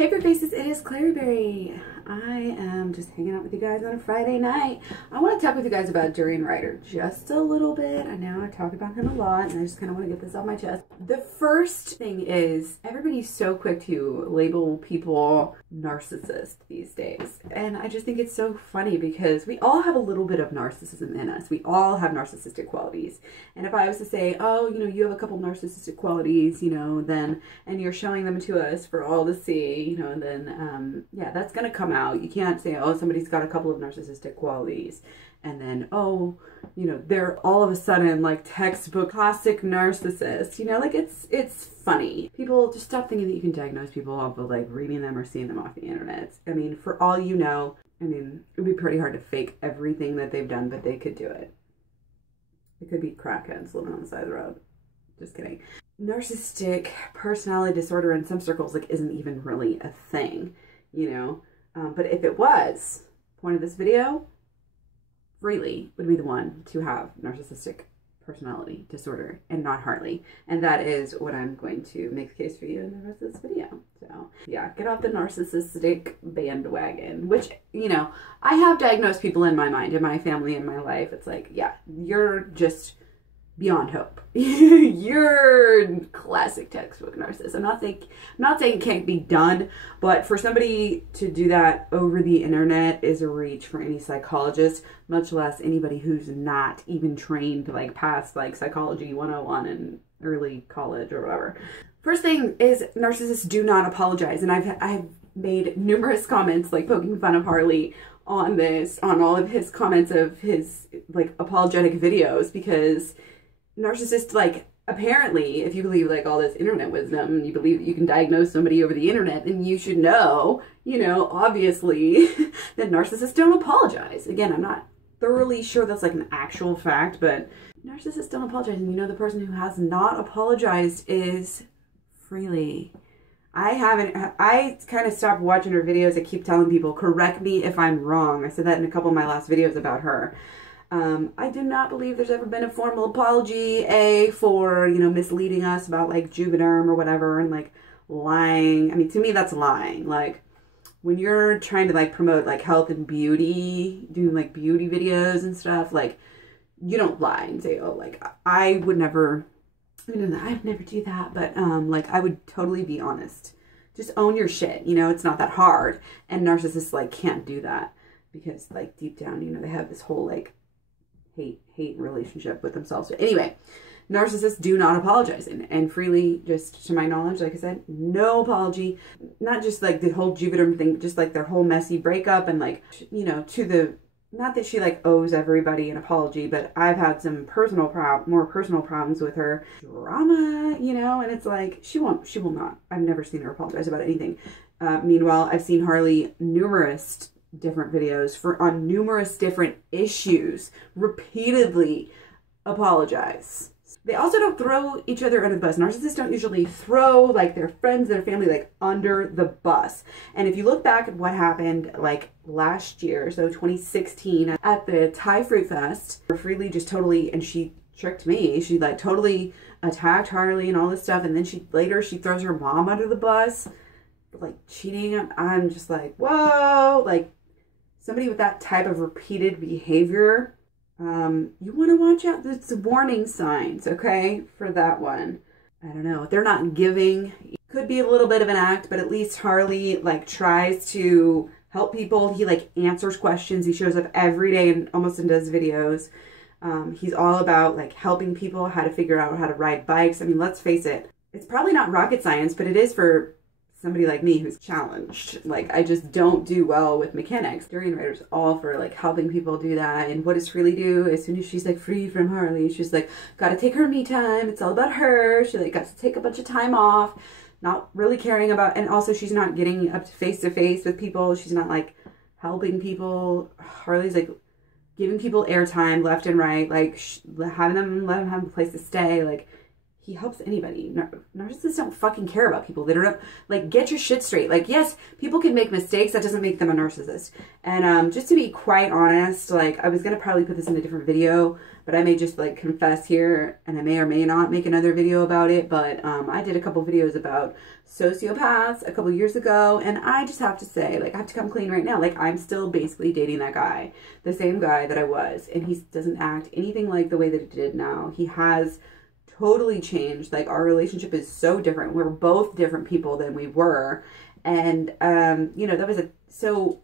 Hey Fruit Faces, it is Claryberry. I am just hanging out with you guys on a Friday night. I want to talk with you guys about Durianrider just a little bit. I know I talk about him a lot and I just kind of want to get this off my chest. The first thing is everybody's so quick to label people narcissist these days. And I just think it's so funny because we all have a little bit of narcissism in us. We all have narcissistic qualities. And if I was to say, oh, you know, you have a couple narcissistic qualities, you know, then, and you're showing them to us for all to see, you know, and then, yeah, that's going to come out. You can't say, oh, somebody's got a couple of narcissistic qualities and then, oh, you know, they're all of a sudden like textbook classic narcissists, you know, like it's funny. People just stop thinking that you can diagnose people off of like reading them or seeing them off the internet. I mean, for all you know, I mean, it would be pretty hard to fake everything that they've done, but they could do it. It could be crackheads living on the side of the road. Just kidding. Narcissistic personality disorder in some circles like isn't even really a thing, you know. But if it was, point of this video, Freelee would be the one to have narcissistic personality disorder and not Harley. And that is what I'm going to make the case for you in the rest of this video. So yeah, get off the narcissistic bandwagon, which, you know, I have diagnosed people in my mind, in my family, in my life. It's like, yeah, you're just beyond hope. You're classic textbook narcissist. I'm not saying it can't be done, but for somebody to do that over the internet is a reach for any psychologist, much less anybody who's not even trained like past like psychology 101 in early college or whatever. First thing is narcissists do not apologize, and I've made numerous comments like poking fun of Harley on this, on all of his comments of his like apologetic videos, because narcissists, like, apparently, if you believe like all this internet wisdom and you believe that you can diagnose somebody over the internet, then you should know, you know, obviously that narcissists don't apologize. Again, I'm not thoroughly sure that's like an actual fact, but narcissists don't apologize. And you know, the person who has not apologized is Freelee. I kind of stopped watching her videos. I keep telling people, correct me if I'm wrong. I said that in a couple of my last videos about her. I do not believe there's ever been a formal apology, for, you know, misleading us about like Juvederm or whatever and like lying. I mean, to me, that's lying. Like when you're trying to like promote like health and beauty, doing like beauty videos and stuff, like you don't lie and say, oh, like I would never, I mean, I'd never do that, but like I would totally be honest. Just own your shit, you know, it's not that hard. And narcissists like can't do that because like deep down, you know, they have this whole like hate relationship with themselves. But anyway, narcissists do not apologize, and Freelee, just to my knowledge, like I said, no apology. Not just like the whole Juvederm thing, but just like their whole messy breakup, and like, you know, to the, not that she like owes everybody an apology, but I've had some more personal problems with her drama, you know, and it's like she will not. I've never seen her apologize about anything. Meanwhile, I've seen Harley numerous different videos on numerous different issues repeatedly apologize. They also don't throw each other under the bus. Narcissists don't usually throw like their friends, their family, like under the bus. And if you look back at what happened like last year, so 2016 at the Thai Fruit Fest, Freelee just totally, and she tricked me, she like totally attacked Harley and all this stuff, and then she throws her mom under the bus like cheating. I'm just like, whoa, like somebody with that type of repeated behavior, you want to watch out. It's warning signs, okay, for that one. I don't know. They're not giving. Could be a little bit of an act, but at least Harley like tries to help people. He like answers questions. He shows up every day and almost does videos. He's all about like helping people how to figure out how to ride bikes. I mean, let's face it. It's probably not rocket science, but it is for somebody like me who's challenged. Like, I just don't do well with mechanics. Durianrider's all for like helping people do that. And what does Freelee do? As soon as she's like free from Harley, she's like, gotta take her me time. It's all about her. She like got to take a bunch of time off, not really caring about, and also she's not getting up to face with people. She's not like helping people. Harley's like giving people airtime left and right, like let them have a place to stay. Like he helps anybody. Narcissists don't fucking care about people. They don't, like, get your shit straight. Like, yes, people can make mistakes. That doesn't make them a narcissist. And just to be quite honest, like, I was going to probably put this in a different video, but I may just, like, confess here, and I may or may not make another video about it. But I did a couple videos about sociopaths a couple years ago, and I just have to say, like, I have to come clean right now. Like, I'm still basically dating that guy, the same guy that I was, and he doesn't act anything like the way that he did now. He has totally changed. Like, our relationship is so different. We're both different people than we were. And, you know, so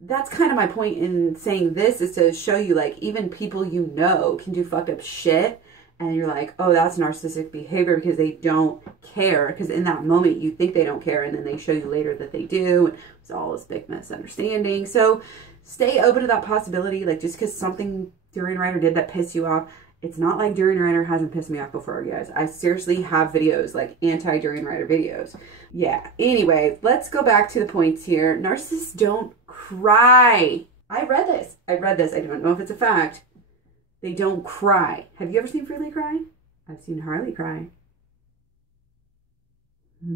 that's kind of my point in saying this, is to show you, like, even people you know can do fucked up shit. And you're like, oh, that's narcissistic behavior because they don't care. Because in that moment, you think they don't care. And then they show you later that they do. It's all this big misunderstanding. So stay open to that possibility. Like, just because something Durianrider did that pissed you off, it's not like Durianrider hasn't pissed me off before, guys. I seriously have videos, like anti-Durianrider videos. Yeah. Anyway, let's go back to the points here. Narcissists don't cry. I read this. I don't know if it's a fact. They don't cry. Have you ever seen Freelee cry? I've seen Harley cry. I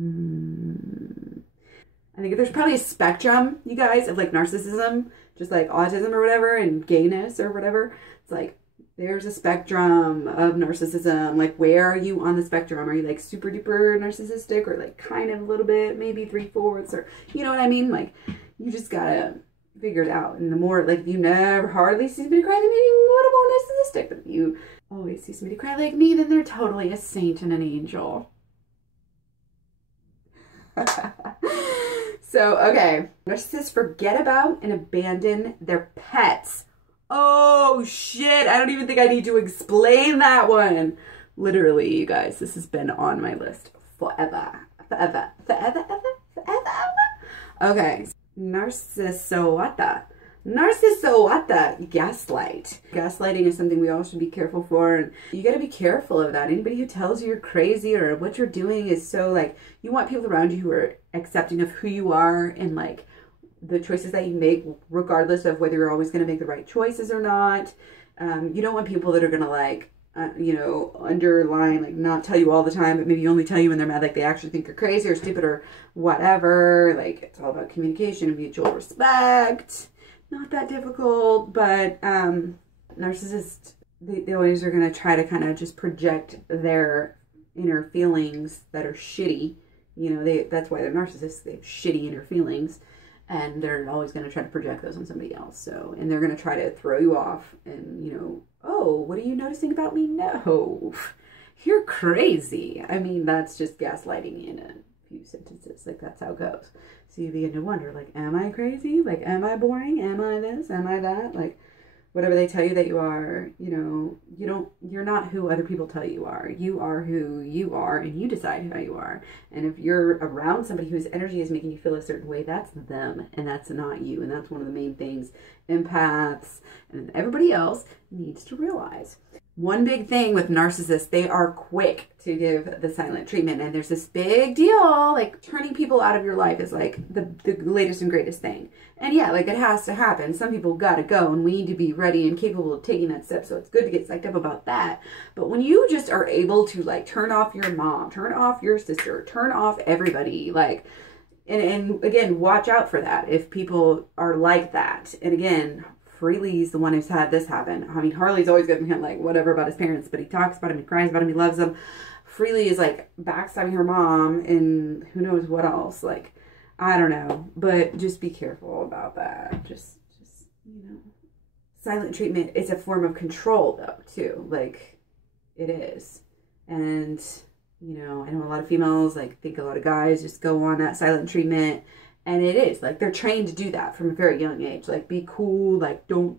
think there's probably a spectrum, you guys, of like narcissism, just like autism or whatever, and gayness or whatever. It's like, there's a spectrum of narcissism. Like, where are you on the spectrum? Are you like super duper narcissistic, or like kind of a little bit, maybe 3/4, or you know what I mean? Like, you just gotta figure it out. And the more, like, if you never hardly see somebody cry, then maybe a little more narcissistic. But if you always see somebody cry like me, then they're totally a saint and an angel. So, okay. Narcissists forget about and abandon their pets. Oh, shit. I don't even think I need to explain that one. Literally, you guys, this has been on my list forever. Forever. Okay. Narcissowata. Gaslight. Gaslighting is something we all should be careful for, and you got to be careful of that. Anybody who tells you you're crazy or what you're doing is so, like, you want people around you who are accepting of who you are and, like, the choices that you make, regardless of whether you're always going to make the right choices or not. You don't want people that are going to, like, you know, underline, like, not tell you all the time, but maybe only tell you when they're mad, like they actually think you're crazy or stupid or whatever. Like, it's all about communication and mutual respect. Not that difficult, but narcissists, they always are going to try to kind of just project their inner feelings that are shitty. You know, that's why they're narcissists. They have shitty inner feelings, and they're always going to try to project those on somebody else. So, and they're going to try to throw you off and, you know, oh, what are you noticing about me? No, you're crazy. I mean, that's just gaslighting in a few sentences. Like, that's how it goes. So you begin to wonder, like, am I crazy? Like, am I boring? Am I this? Am I that? Like, whatever they tell you that you are, you know, you're not who other people tell you are. You are who you are, and you decide how you are. And if you're around somebody whose energy is making you feel a certain way, that's them, and that's not you. And that's one of the main things empaths and everybody else needs to realize. One big thing with narcissists, they are quick to give the silent treatment. And there's this big deal, like, turning people out of your life is like the latest and greatest thing. And yeah, like, it has to happen. Some people gotta go, and we need to be ready and capable of taking that step. So it's good to get psyched up about that. But when you just are able to, like, turn off your mom, turn off your sister, turn off everybody, like, and again, watch out for that if people are like that. And again, Freelee's the one who's had this happen. I mean, Harley's always giving him, like, whatever about his parents, but he talks about him, he cries about him, he loves them. Freelee is, like, backstabbing her mom and who knows what else. Like, I don't know, but just be careful about that. Just, you know, silent treatment is a form of control, though, too. Like, it is. And, you know, I know a lot of females, like, think a lot of guys just go on that silent treatment. And it is, like, they're trained to do that from a very young age. Like, be cool, like, don't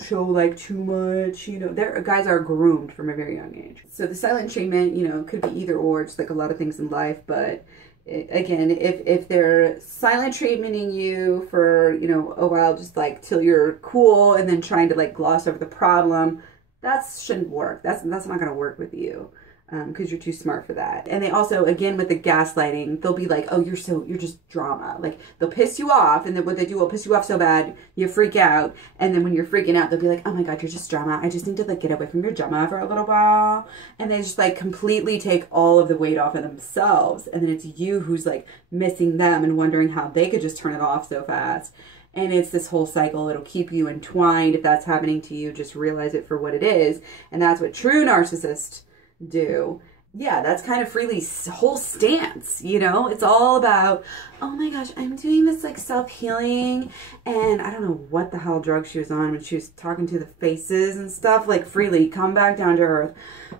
show, like, too much, you know. Guys are groomed from a very young age. So the silent treatment, you know, could be either or, just like a lot of things in life. But, again, if they're silent treatmenting you for, you know, a while, just, like, till you're cool and then trying to, like, gloss over the problem, that shouldn't work. That's not going to work with you. because you're too smart for that. And they also, again, with the gaslighting, they'll be like, oh, you're just drama. Like, they'll piss you off, and then what they do will piss you off so bad, you freak out, and then when you're freaking out, they'll be like, oh my god, you're just drama. I just need to, like, get away from your drama for a little while. And they just, like, completely take all of the weight off of themselves, and then it's you who's, like, missing them and wondering how they could just turn it off so fast. And it's this whole cycle. It'll keep you entwined. If that's happening to you, just realize it for what it is. And that's what true narcissists do. Yeah, that's kind of Freelee's whole stance, you know? It's all about, oh my gosh, I'm doing this like self-healing, and I don't know what the hell drug she was on when she was talking to the faces and stuff. Like, Freelee, come back down to earth.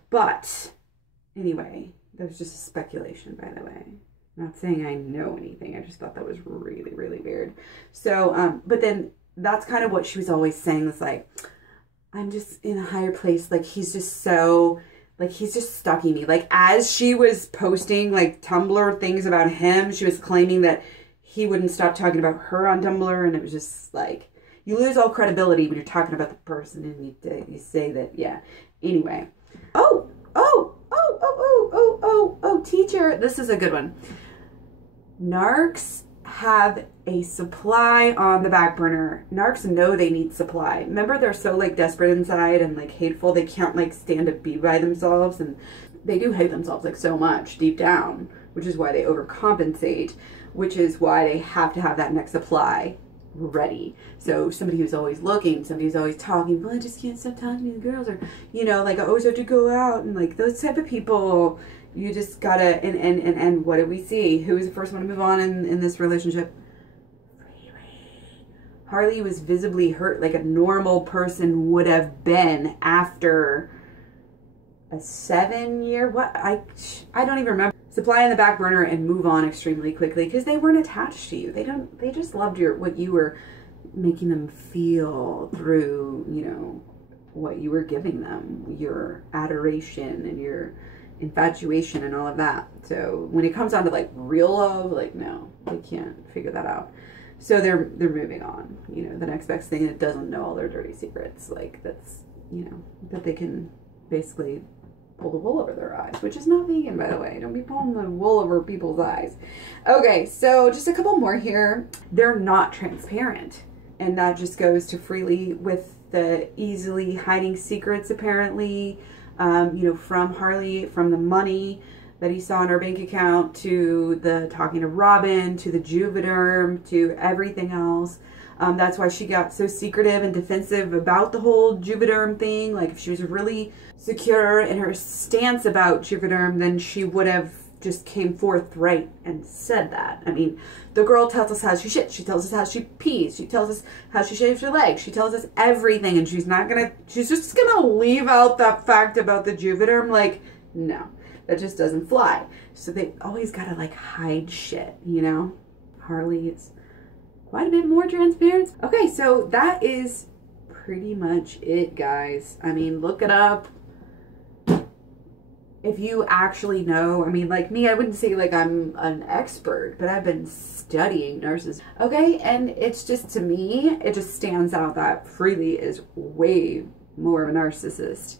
But anyway, that was just a speculation, by the way. I'm not saying I know anything. I just thought that was really, really weird. So, but then that's kind of what she was always saying. It's like, I'm just in a higher place. Like, he's just so... like, he's just stalking me. Like, as she was posting, like, Tumblr things about him, she was claiming that he wouldn't stop talking about her on Tumblr. And it was just, like, you lose all credibility when you're talking about the person and you say that, yeah. Anyway. Oh, teacher. This is a good one. Narcs have a supply on the back burner. Narcs know they need supply. Remember, they're so like desperate inside and like hateful. They can't like stand to be by themselves, and they do hate themselves like so much deep down, which is why they overcompensate, which is why they have to have that next supply ready. So somebody who's always looking, somebody who's always talking, well, I just can't stop talking to the girls, or, you know, like, I always have to go out, and like those type of people, you just gotta, and what did we see? Who was the first one to move on in this relationship? Freelee. Harley was visibly hurt like a normal person would have been after a 7-year, I don't even remember. Supply in the back burner and move on extremely quickly because they weren't attached to you. They just loved what you were making them feel through, you know, what you were giving them, your adoration and your infatuation and all of that. So when it comes down to like real love, like, no, they can't figure that out. So they're moving on. You know, the next best thing that doesn't know all their dirty secrets, like, that's, you know, that they can basically pull the wool over their eyes, which is not vegan, by the way. Don't be pulling the wool over people's eyes. Okay, so just a couple more here. They're not transparent, and that just goes to Freelee with the easily hiding secrets, apparently, you know, from Harley, from the money that he saw in her bank account, to the talking to Robin, to the Juvederm, to everything else. That's why she got so secretive and defensive about the whole Juvederm thing. Like, if she was really secure in her stance about Juvederm, then she would have just came forthright and said that. I mean, the girl tells us how she shits. She tells us how she pees. She tells us how she shaves her legs. She tells us everything, and she's just gonna leave out that fact about the Juvederm. Like, no, that just doesn't fly. So they always gotta like hide shit, you know? Harley is quite a bit more transparent. Okay, so that is pretty much it, guys. I mean, look it up. If you actually know, I mean, like me, I wouldn't say like I'm an expert, but I've been studying narcissists. Okay, and it's just, to me, it just stands out that Freelee is way more of a narcissist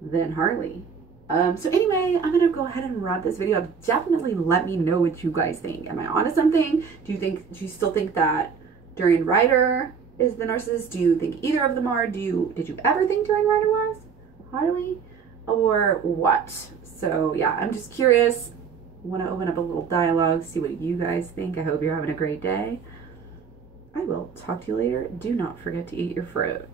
than Harley. So anyway, I'm gonna go ahead and wrap this video up. Definitely let me know what you guys think. Am I onto something? Do you still think that Durianrider is the narcissist? Do you think either of them are? Did you ever think Durianrider was Harley, or what? So yeah, I'm just curious. Want to open up a little dialogue, see what you guys think. I hope you're having a great day. I will talk to you later. Do not forget to eat your fruit.